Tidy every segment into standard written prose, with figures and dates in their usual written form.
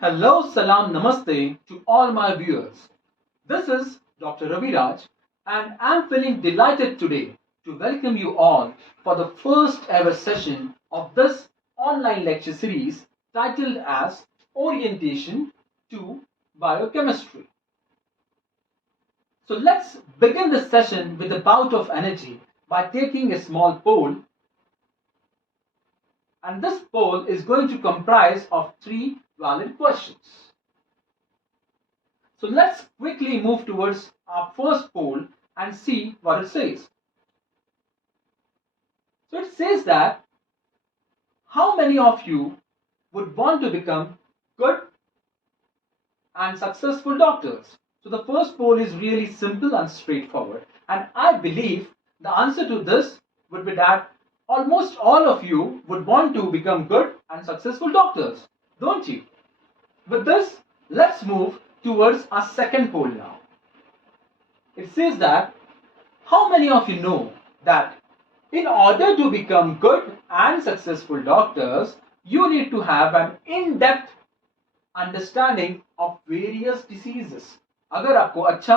Hello, salam, namaste to all my viewers. This is Dr. Raviraj, and I'm feeling delighted today to welcome you all for the first ever session of this online lecture series titled as Orientation to Biochemistry. So let's begin this session with a bout of energy by taking a small poll, and this poll is going to comprise of three valid questions. So let's quickly move towards our first poll and see what it says. So it says that how many of you would want to become good and successful doctors? So the first poll is really simple and straightforward. And I believe the answer to this would be that almost all of you would want to become good and successful doctors, don't you? With this, let's move towards our second poll now. It says that how many of you know that in order to become good and successful doctors, you need to have an in-depth understanding of various diseases. अगर आपको अच्छा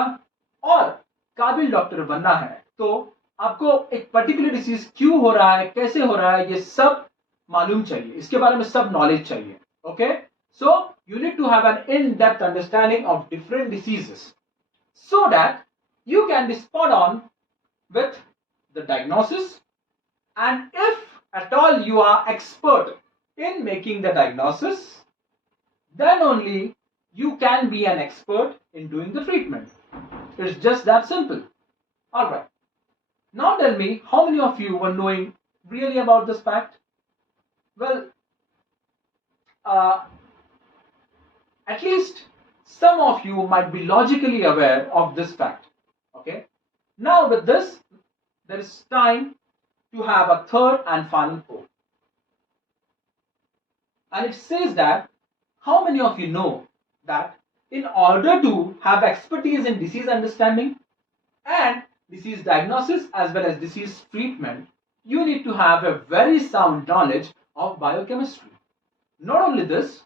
और काबिल doctor बनना है तो आपको एक पर्टिकुलर डिसीज क्यों हो रहा है, कैसे हो रहा है, ये सब मालूम चाहिए, इसके बारे में सब नॉलेज चाहिए. Okay, so you need to have an in depth understanding of different diseases so that you can be spot on with the diagnosis, and if at all you are expert in making the diagnosis, then only you can be an expert in doing the treatment. It's just that simple. All right, now tell me, how many of you were knowing really about this fact? Well, uh, at least some of you might be logically aware of this fact. Okay, now with this, there is time to have a third and final poll. And it says that how many of you know that in order to have expertise in disease understanding and disease diagnosis as well as disease treatment, you need to have a very sound knowledge of biochemistry. Not only this,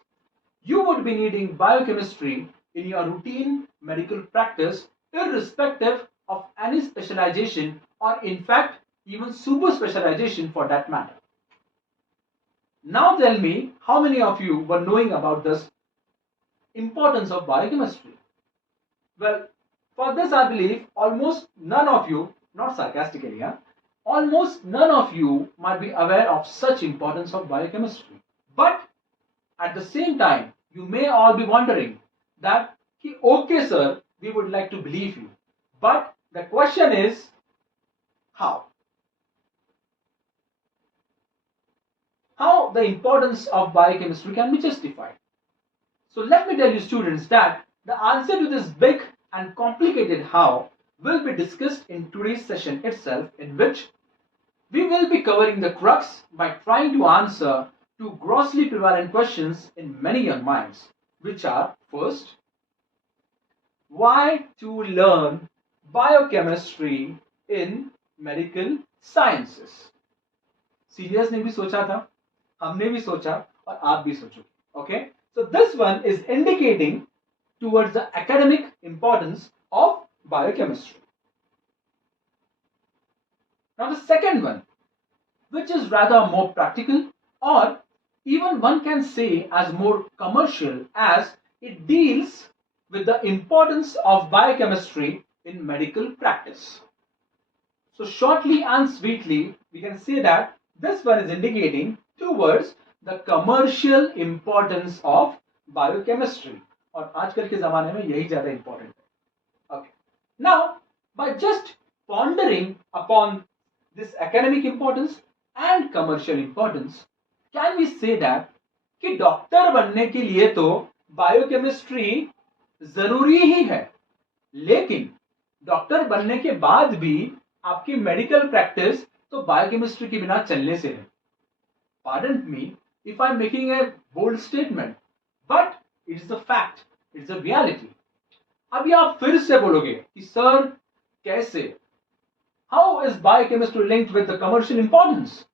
you would be needing biochemistry in your routine medical practice, irrespective of any specialization, or in fact even super specialization for that matter. Now tell me, how many of you were knowing about this importance of biochemistry? Well, for this I believe almost none of you, not sarcastically, almost none of you might be aware of such importance of biochemistry. But at the same time, you may all be wondering that, okay sir, we would like to believe you. But the question is, how? How the importance of biochemistry can be justified? So let me tell you students that the answer to this big and complicated how will be discussed in today's session itself, in which we will be covering the crux by trying to answer two grossly prevalent questions in many young minds, which are: first, why to learn biochemistry in medical sciences? Seniors ने भी सोचा था, हमने भी सोचा, और आप भी सोचोगे. Okay, so this one is indicating towards the academic importance of biochemistry. Now the second one, which is rather more practical, or even one can say as more commercial, as it deals with the importance of biochemistry in medical practice. So shortly and sweetly, we can say that this one is indicating towards the commercial importance of biochemistry. और आजकल के ज़माने में यही ज़्यादा important है. Okay. Now, by just pondering upon this academic importance and commercial importance, can we say that कि doctor बनने के लिए तो बायोकेमिस्ट्री जरूरी ही है, लेकिन डॉक्टर बनने के बाद भी आपकी मेडिकल प्रैक्टिस तो बायोकेमिस्ट्री के बिना चलने से है. Pardon me if I'm making a bold statement, but it's the fact, it's a reality. अभी आप फिर से बोलोगे कि सर कैसे, how is biochemistry linked with the commercial importance,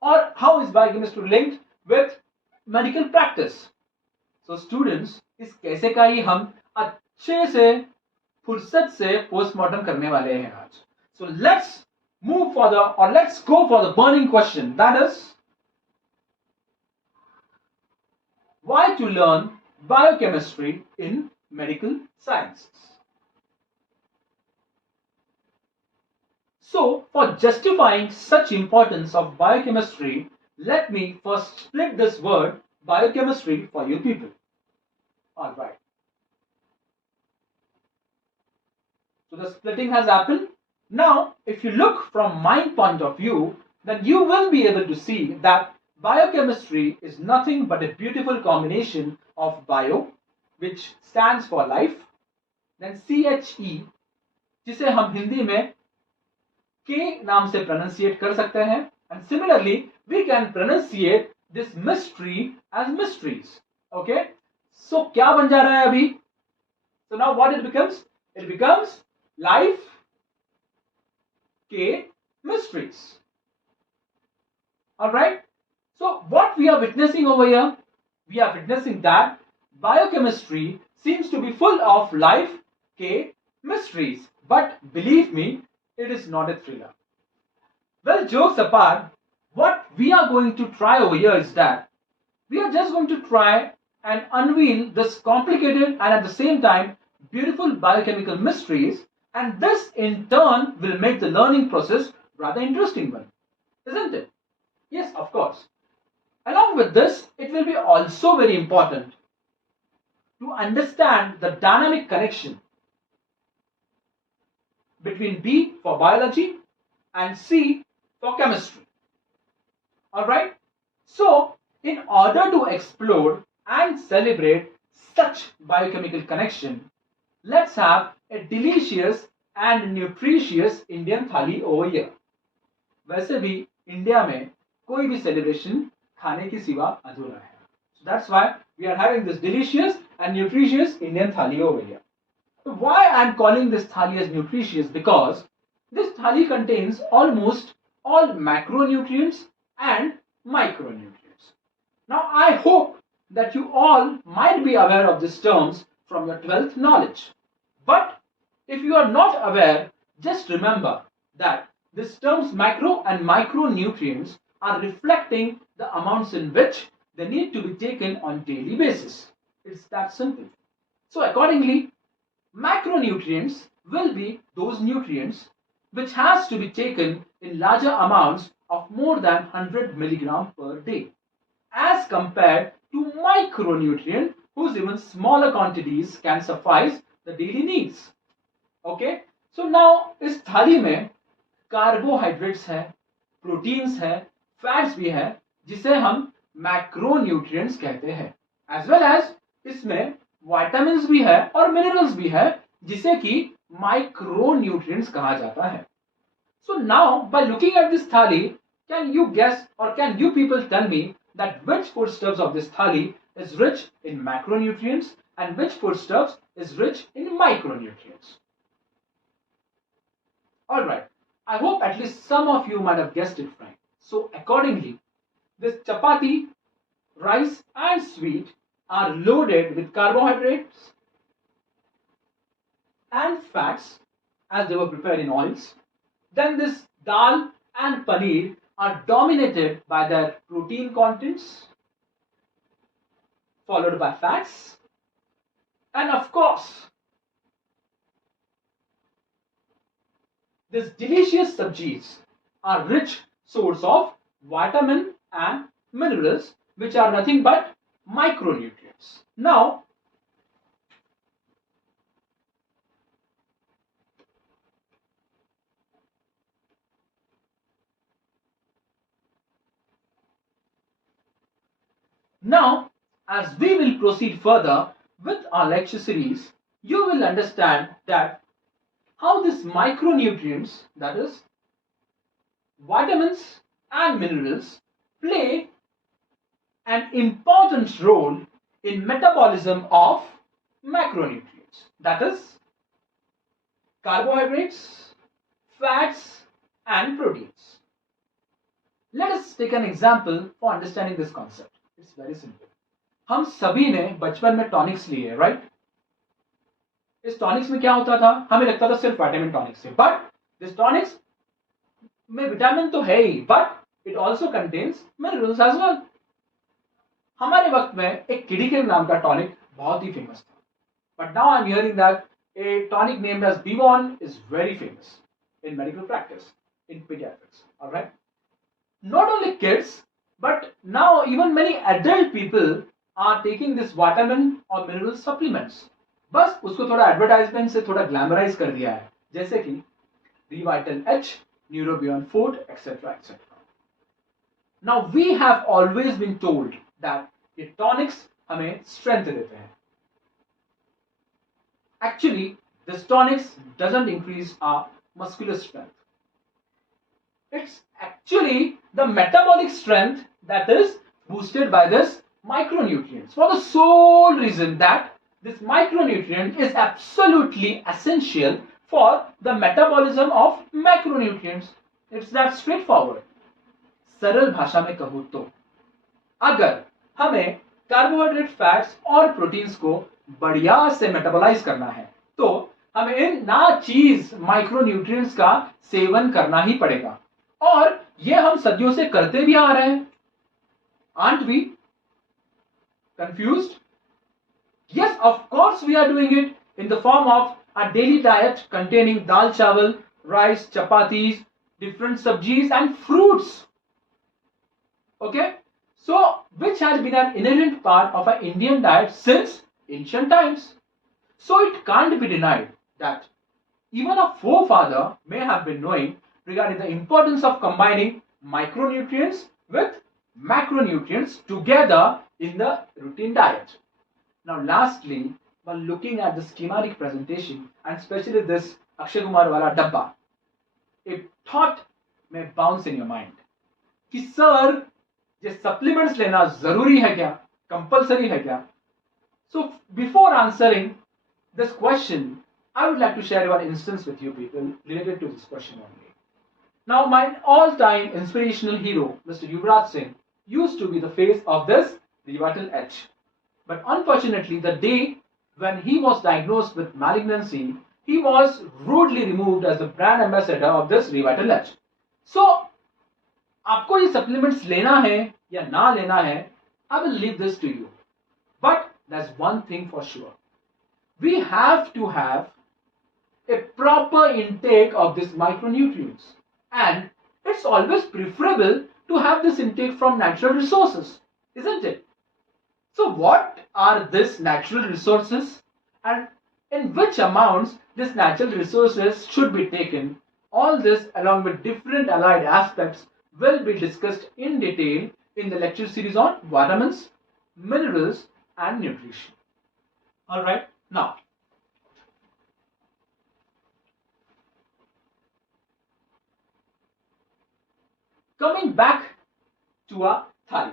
or how is biochemistry linked with medical practice? So students, इस कैसे का ही हम अच्छे से फुर्सत से पोस्टमार्टम करने वाले हैं आज. So let's move for the और let's go for the burning question, that is why to learn biochemistry in medical sciences. So, for justifying such importance of biochemistry, let me first split this word biochemistry for you people. Alright. So the splitting has happened. Now, if you look from my point of view, then you will be able to see that biochemistry is nothing but a beautiful combination of bio, which stands for life, then CHE, जिसे हम हिंदी में के नाम से pronunciate कर सकते हैं, and similarly we can pronunciate this mystery as mysteries. Okay, so क्या बन जा रहा है अभी? So now what it becomes? It becomes life K mysteries. All right, so what we are witnessing over here, we are witnessing that biochemistry seems to be full of life K mysteries, but believe me, it is not a thriller. Well, jokes apart, what we are going to try over here is that we are just going to try and unveil this complicated and at the same time beautiful biochemical mysteries, and this in turn will make the learning process rather interesting one, isn't it? Yes, of course. Along with this, it will be also very important to understand the dynamic connection between B for biology and C for chemistry. Alright? So, in order to explore and celebrate such biochemical connection, let's have a delicious and nutritious Indian thali over here. वैसे भी India में कोई भी celebration खाने की सिवा अधूरा है. So that's why we are having this delicious and nutritious Indian thali over here. So why I am calling this thali as nutritious? Because this thali contains almost all macronutrients and micronutrients. Now I hope that you all might be aware of these terms from your 12th knowledge. But if you are not aware, just remember that these terms macro and micronutrients are reflecting the amounts in which they need to be taken on daily basis. It's that simple. So accordingly, macronutrients will be those nutrients which has to be taken in larger amounts of more than 100 milligram per day, as compared to micronutrient whose even smaller quantities can suffice the daily needs. Okay, so now इस थाली में carbohydrates है, proteins है, fats भी है, जिसे हम macronutrients कहते हैं, एज वेल एज इसमें विटामिन्स भी है और मिनरल्स भी है, जिसे कि माइक्रोन्यूट्रिएंट्स कहा जाता है. So now, by looking at this thali, can you guess or can you people tell me that which foodstuffs of this thali is rich in macronutrients and which foodstuffs is rich in micronutrients? Alright, I hope at least some of you might have guessed it right. So accordingly, this chapati, rice and sweet are loaded with carbohydrates and fats as they were prepared in oils. Then this dal and paneer are dominated by their protein contents, followed by fats, and of course, these delicious sabjis are rich source of vitamin and minerals, which are nothing but micronutrients. Now, as we will proceed further with our lecture series, you will understand that how these micronutrients, that is, vitamins and minerals, play an important role in metabolism of macronutrients, that is, carbohydrates, fats, and proteins. Let us take an example for understanding this concept. It's very simple. हम सभी ने बचपन में tonics लिए, right? इस tonics में क्या होता था? हमें लगता था सिर्फ विटामिन टॉनिक्स है, बट दिस टॉनिक्स में विटामिन तो है ही, but it also contains minerals as well. हमारे वक्त में एक किडिकेम नाम का टॉनिक बहुत ही फेमस था, but now I am hearing that a tonic named as Bivon is very famous in medical practice in pediatrics. All right. Not only kids, but now even many adult people are taking this vitamin or mineral supplements. बस उसको थोड़ा advertisement से थोड़ा glamorize कर दिया है, जैसे कि Revital H, Neurobion Food, etc. etc. Now we have always been told that ये tonics हमें strength देते हैं. Actually, this tonics doesn't increase our muscular strength. It's actually the metabolic strength that is boosted by this micronutrients, for the sole reason that this micronutrient is absolutely essential for the metabolism of macronutrients. It's that straightforward. सरल भाषा में कहूं तो अगर हमें carbohydrate, fats और proteins को बढ़िया से मेटाबोलाइज करना है तो हमें इन ना चीज माइक्रोन्यूट्रिएंट्स का सेवन करना ही पड़ेगा, और ये हम सदियों से करते भी आ रहे हैं. Aren't we confused? Yes, of course we are doing it in the form of a daily diet containing dal chawal, rice, chapatis, different sabjis and fruits. Okay, so which has been an inherent part of our Indian diet since ancient times. So it can't be denied that even a forefather may have been knowing regarding the importance of combining micronutrients with macronutrients together in the routine diet. Now lastly, while looking at the schematic presentation and especially this Akshay Kumar wala dabba, a thought may bounce in your mind कि sir ये supplements लेना जरूरी है क्या, compulsory है क्या? So before answering this question, I would like to share one instance with you people related to this question only. Now my all-time inspirational hero Mr. Yuvraj Singh used to be the face of this Revital H, but unfortunately the day when he was diagnosed with malignancy, he was rudely removed as the brand ambassador of this Revital H. So आपको ये supplements लेना है या ना लेना है, I will leave this to you. But there's one thing for sure. We have to have a proper intake of these micronutrients. And it's always preferable to have this intake from natural resources, isn't it? So what are these natural resources and in which amounts these natural resources should be taken? All this along with different allied aspects will be discussed in detail in the lecture series on vitamins, minerals and nutrition. Alright, now coming back to our थाली.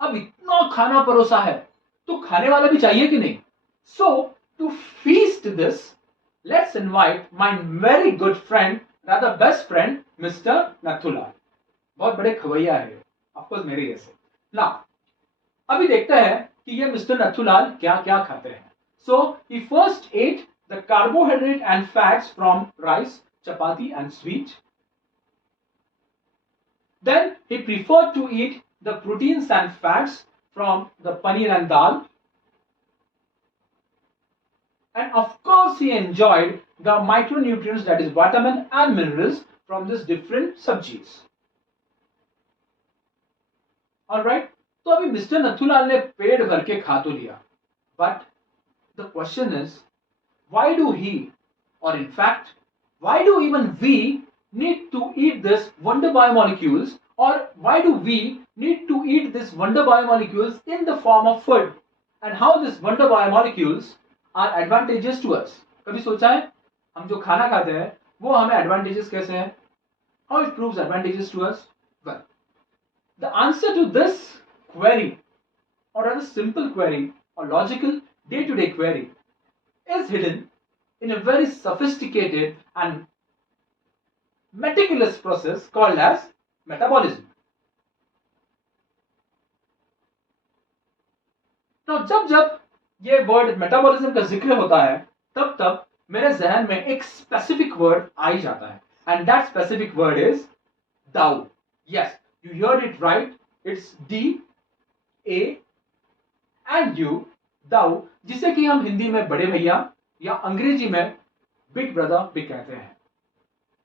अब इतना खाना परोसा है तो खाने वाला भी चाहिए कि नहीं? So to feast this, let's invite my very good friend, rather best friend, Mr. Nathulal. बहुत बड़े खवैया है, ऑफकोर्स मेरे जैसे. ना अभी देखते हैं कि ये मिस्टर नथुलाल क्या क्या खाते हैं. So he first ate the carbohydrate and fats from rice, chapati and sweet. Then he preferred to eat the proteins and fats from the paneer and dal. And of course he enjoyed the micronutrients, that is vitamin and minerals from these different sabjis. Alright, तो अभी mister Nathulal ने पेट भर के खा तो लिया, but the question is, why do he, or in fact, why do even we need to eat this wonder biomolecules, or why do we need to eat this wonder biomolecules in the form of food, and how these wonder biomolecules are advantageous to us? कभी सोचा है हम जो खाना खाते हैं वो हमें advantageous कैसे हैं? How it proves advantageous to us? Well, the answer to this query, or rather simple query or logical day-to-day query, is hidden in a very sophisticated and meticulous process called as metabolism. तो जब जब ये word metabolism का जिक्र होता है तब तब मेरे जहन में एक स्पेसिफिक वर्ड आ ही जाता है, and that specific word is dau. Yes, you heard it right. It's DA and U, dau, जिसे कि हम हिंदी में बड़े भैया या अंग्रेजी में बिग ब्रदर भी कहते हैं.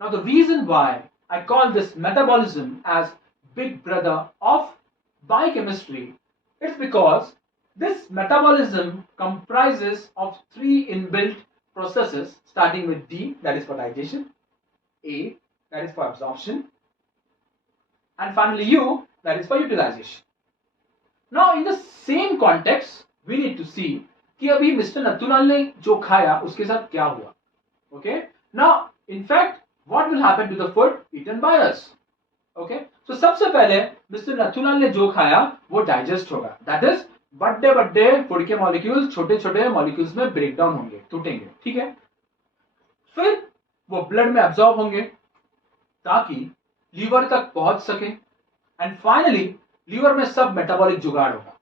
Now the reason why I call this metabolism as big brother of biochemistry is because this metabolism comprises of three inbuilt processes, starting with D, that is for digestion, A, that is for absorption, and finally U, that is for utilization. Now in the same context we need to see कि अभी mister Nathulal ने जो खाया उसके साथ क्या हुआ. Okay, now in fact what will happen to the food eaten by us? Okay, so सबसे पहले मिस्टर नथुलाल ने जो खाया वो डाइजेस्ट होगा. दैट इज बड़े बड़े फूड के मॉलिक्यूल्स छोटे छोटे मॉलिक्यूल्स में ब्रेक डाउन होंगे, टूटेंगे. ठीक है, फिर वो ब्लड में एब्जॉर्ब होंगे ताकि लीवर तक पहुंच सके, एंड फाइनली लीवर में सब मेटाबॉलिक जुगाड़ होगा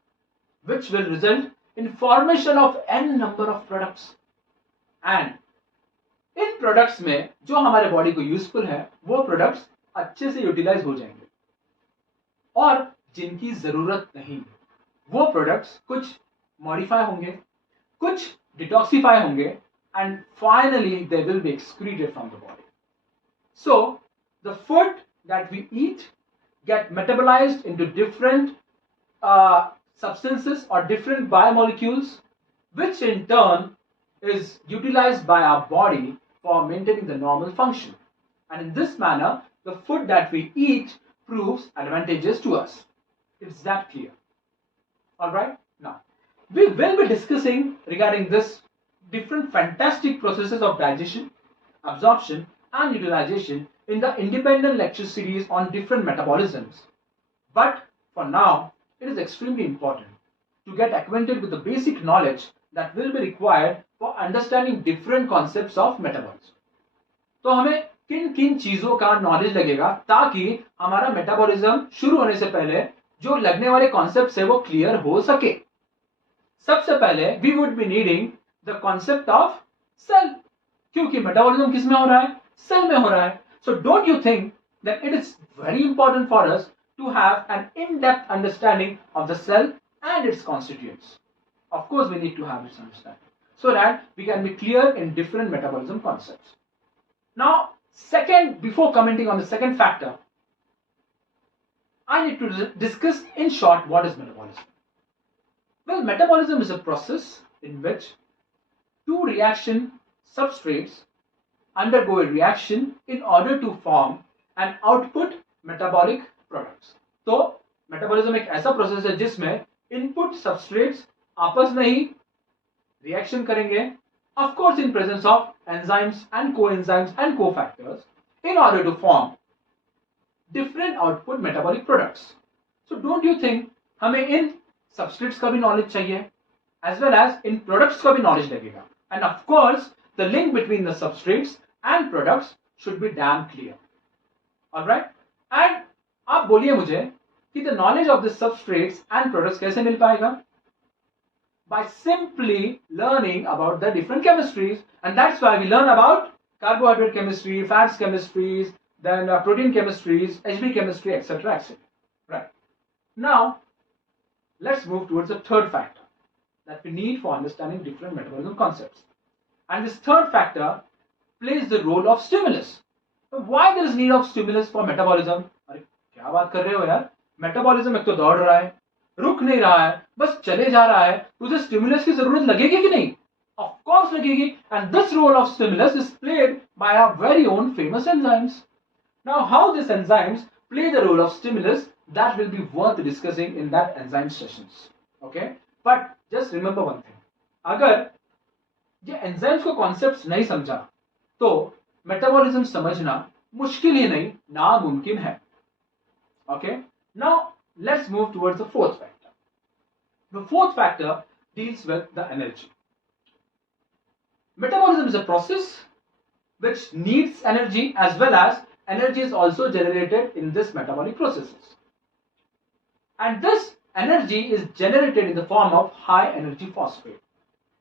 which will result in formation of n number of products. And in products में जो हमारे बॉडी को यूजफुल है वो प्रोडक्ट्स अच्छे से यूटिलाइज हो जाएंगे, और जिनकी जरूरत नहीं वो प्रोडक्ट्स कुछ मॉडिफाई होंगे, कुछ डिटॉक्सिफाई होंगे, and finally they will be excreted from the body. So the food that we eat get metabolized into different substances or different biomolecules, which in turn is utilized by our body for maintaining the normal function. And in this manner, the food that we eat proves advantageous to us. Is that clear? Alright, now we will be discussing regarding this different fantastic processes of digestion, absorption and utilization in the independent lecture series on different metabolisms. But for now, it is extremely important to get acquainted with the basic knowledge that will be required for understanding different concepts of metabolism. तो हमें किन किन चीजों का knowledge लगेगा ताकि हमारा metabolism शुरू होने से पहले जो लगने वाले कॉन्सेप्ट्स है वो क्लियर हो सके. सबसे पहले we would be needing the concept of cell, क्योंकि मेटाबॉलिज्म किस में हो रहा है, सेल में हो रहा है. So don't you think that it is very important for us to have an in-depth understanding of the cell and its constituents? Of course we need to have this understanding so that we can be clear in different metabolism concepts. Now second, before commenting on the second factor, I need to discuss in short what is metabolism. Well, metabolism is a process in which two reaction substrates undergo a reaction in order to form an output metabolic products. तो metabolism एक ऐसा process है जिसमें input substrates आपस में ही reaction करेंगे, of course in presence of enzymes and coenzymes and cofactors, in order to form different output metabolic products. So don't you think हमें इन substrates का भी नॉलेज चाहिए as well as इन products का भी knowledge लगेगा, and of course the link between the substrates and products should be damn clear. Alright, and आप बोलिए मुझे कि the knowledge of the substrates and products कैसे मिल पाएगा? By simply learning about the different chemistries, and that's why we learn about carbohydrate chemistry, fats chemistries, then protein chemistries, HB chemistry, etc., etc. Right. Now let's move towards the third factor that we need for understanding different metabolism concepts, and this third factor plays the role of stimulus. So why there is need of stimulus for metabolism? अरे क्या बात कर रहे हो यार, metabolism एक तो दौड़ रहा है, रुक नहीं रहा है, बस चले जा रहा है, तुझे स्टिमुलस की जरूरत लगेगी कि नहीं? Of course लगेगी, and this role of stimulus is played by our very own famous enzymes. Now how these enzymes play the role of stimulus, that will be worth discussing in that enzyme sessions. Okay, but just remember one thing, अगर ये enzymes को concepts नहीं समझा तो metabolism समझना मुश्किल ही नहीं, नामुमकिन है. Okay, now let's move towards the fourth factor. The fourth factor deals with the energy. Metabolism is a process which needs energy, as well as energy is also generated in this metabolic processes, and this energy is generated in the form of high energy phosphate.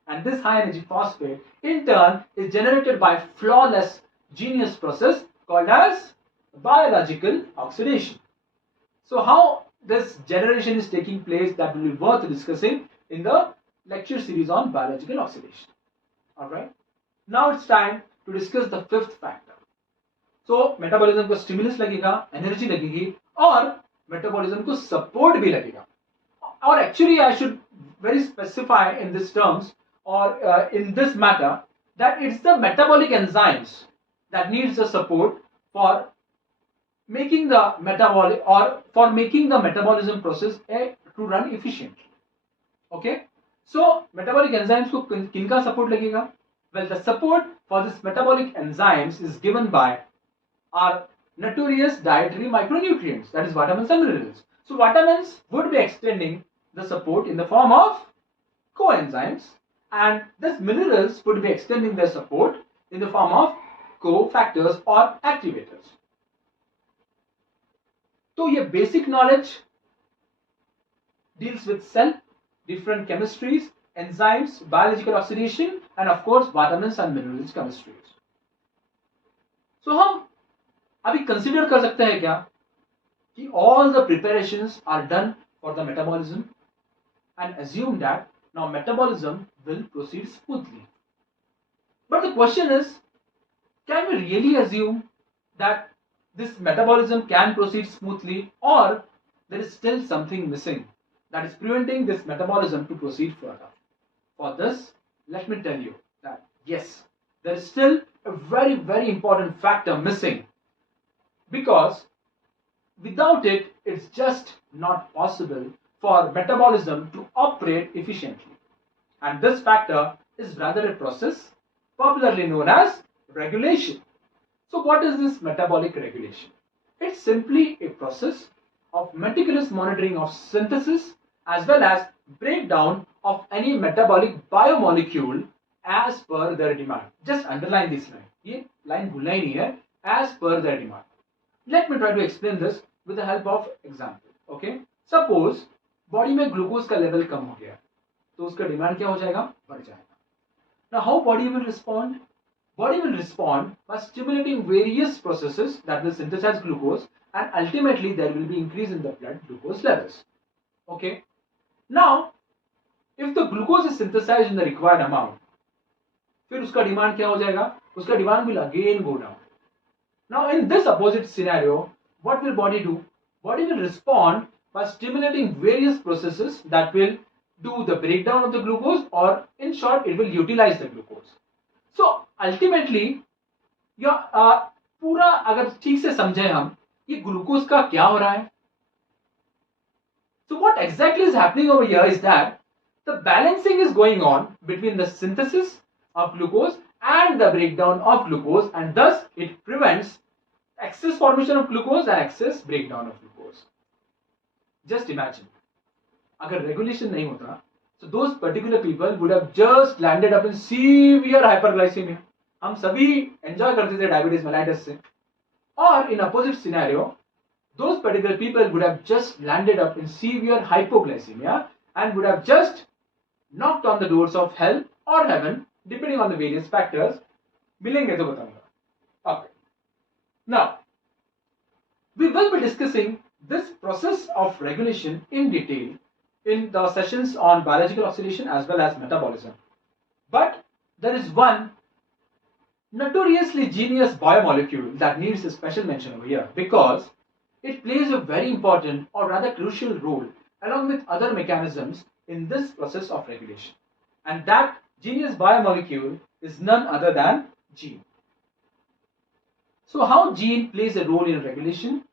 And this high energy phosphate in turn is generated by flawless genius process called as biological oxidation. So how this generation is taking place, that will be worth discussing in the lecture series on biological oxidation. Alright. Now it's time to discuss the fifth factor. So metabolism को stimulus लगेगा, energy लगेगी और metabolism को support भी लगेगा. Or actually I should very specify in these terms or in this matter that it's the metabolic enzymes that needs the support for making the metabolic or for making the metabolism process to run efficiently. Okay, so metabolic enzymes को किनका support लगेगा? Well, the support for this metabolic enzymes is given by our notorious dietary micronutrients, that is vitamins and minerals. So vitamins would be extending the support in the form of coenzymes, and these minerals would be extending their support in the form of cofactors or activators. So ये basic knowledge deals with cell, different chemistries, enzymes, biological oxidation, and of course vitamins and minerals chemistries. So हम अभी consider कर सकते हैं क्या कि all the preparations are done for the metabolism and assume that now metabolism will proceed smoothly. But the question is, can we really assume that this metabolism can proceed smoothly, or there is still something missing that is preventing this metabolism to proceed further? For this, let me tell you that yes, there is still a very, very important factor missing, because without it, it's just not possible for metabolism to operate efficiently. And this factor is rather a process popularly known as regulation. So what is this metabolic regulation? It's simply a process of meticulous monitoring of synthesis as well as breakdown of any metabolic biomolecule as per their demand. Just underline this line. ये line भूलना ही नहीं है. As per their demand. Let me try to explain this with the help of example. Okay. Suppose body में glucose का level कम हो गया, तो उसका demand क्या हो जाएगा? बढ़ जाएगा. Now how body will respond? Body will respond by stimulating various processes that will synthesize glucose, and ultimately there will be increase in the blood glucose levels. Okay. Now, if the glucose is synthesized in the required amount, फिर उसका demand क्या हो जाएगा? उसका demand will again go down. Now, in this opposite scenario, what will body do? Body will respond by stimulating various processes that will do the breakdown of the glucose, or in short, it will utilize the glucose. So ultimately, पूरा अगर ठीक से समझे हम, ये glucose का क्या हो रहा है? So what exactly is happening over here is that the balancing is going on between the synthesis of glucose and the breakdown of glucose, and thus it prevents excess formation of glucose and excess breakdown of glucose. Just imagine, अगर regulation नहीं होता, so those particular people would have just landed up in severe hyperglycemia. हम सभी enjoy करते थे diabetes mellitus से. Or in opposite scenario, those particular people would have just landed up in severe hypoglycemia and would have just knocked on the doors of hell or heaven, depending on the various factors. मिलेंगे तो बताऊंगा. Okay. Now, we will be discussing this process of regulation in detail in the sessions on biological oxidation as well as metabolism. But there is one notoriously genius biomolecule that needs a special mention over here, because it plays a very important or rather crucial role along with other mechanisms in this process of regulation. And that genius biomolecule is none other than gene. So how gene plays a role in regulation,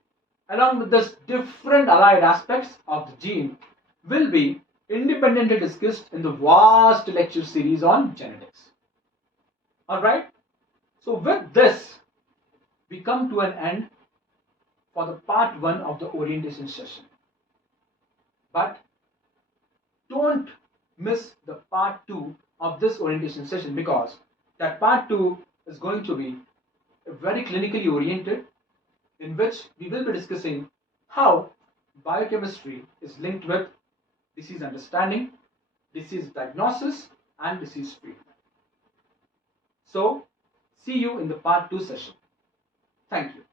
along with the different allied aspects of the gene, will be independently discussed in the vast lecture series on genetics. Alright, so with this, we come to an end for the part 1 of the orientation session. But don't miss the part 2 of this orientation session, because that part 2 is going to be very clinically oriented, in which we will be discussing how biochemistry is linked with disease understanding, disease diagnosis, and disease treatment. So, see you in the part 2 session. Thank you.